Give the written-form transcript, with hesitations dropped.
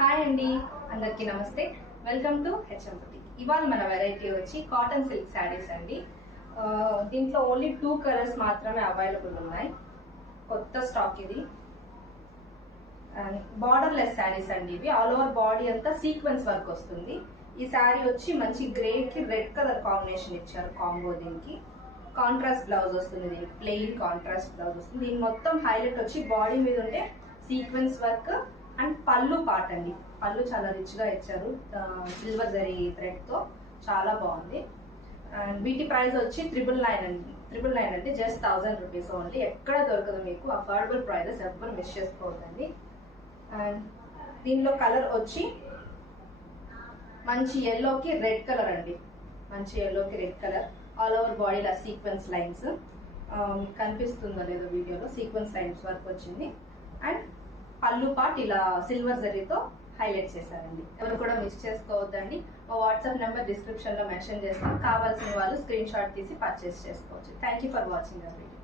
Hi అండి, అందరికీ నమస్తే. Welcome to HM boutique. ఇవాళ మన వెరైటీ వచ్చి కాటన్ సిల్క్ శారీస్ అండి. దీంట్లో ఓన్లీ 2 కలర్స్ మాత్రమే అవైలబుల్ ఉన్నాయి. కొత్త స్టాక్ ఇది. బార్డర్ లెస్ శారీస్ అండి ఇవి. ఆల్ ఓవర్ బాడీ అంతా సీక్వెన్స్ వర్క్ వస్తుంది. ఈ శారీ వచ్చి మంచి గ్రే కి రెడ్ కలర్ కాంబినేషన్ ఇచ్చారు. కాంబో దీనికి కాంట్రాస్ట్ బ్లౌజ్ వస్తుంది. దీనికి ప్లెయిన్ కాంట్రాస్ట్ బ్లౌజ్ వస్తుంది. దీని మొత్తం హైలైట్ వచ్చి బాడీ మీద ఉండే సీక్వెన్స్ వర్క్ అండ్ పళ్ళు పార్ట్ అండి. పళ్ళు చాలా రిచ్ గా ఇచ్చారు. సిల్వర్ జరీ థ్రెడ్ తో చాలా బాగుంది. అండ్ వీటి ప్రైస్ వచ్చి 999 అంటే జస్ట్ 1000 రూపీస్ ఓన్లీ. ఎక్కడ దొరకదు మీకు. అఫోర్డబుల్ ప్రైజెస్, ఎవ్వరు మిస్ చేసుకోవద్దండి. అండ్ దీనిలో కలర్ వచ్చి మంచి ఎల్లోకి రెడ్ కలర్ అండి. మంచి ఎల్లోకి రెడ్ కలర్. ఆల్ ఓవర్ బాడీలో సీక్వెన్స్ లైన్స్ కనిపిస్తుందో లేదో వీడియోలో. సీక్వెన్స్ లైన్స్ వర్క్ వచ్చింది. అండ్ పళ్ళు పార్ట్ ఇలా సిల్వర్ జరీతో హైలైట్ చేశారండి. ఎవరు కూడా మిస్ చేసుకోవద్దండి. మా వాట్సాప్ నెంబర్ డిస్క్రిప్షన్ లో మెన్షన్ చేస్తాం. కావాల్సిన వాళ్ళు స్క్రీన్ షాట్ తీసి పర్చేస్ చేసుకోవచ్చు. Thank you for watching our video.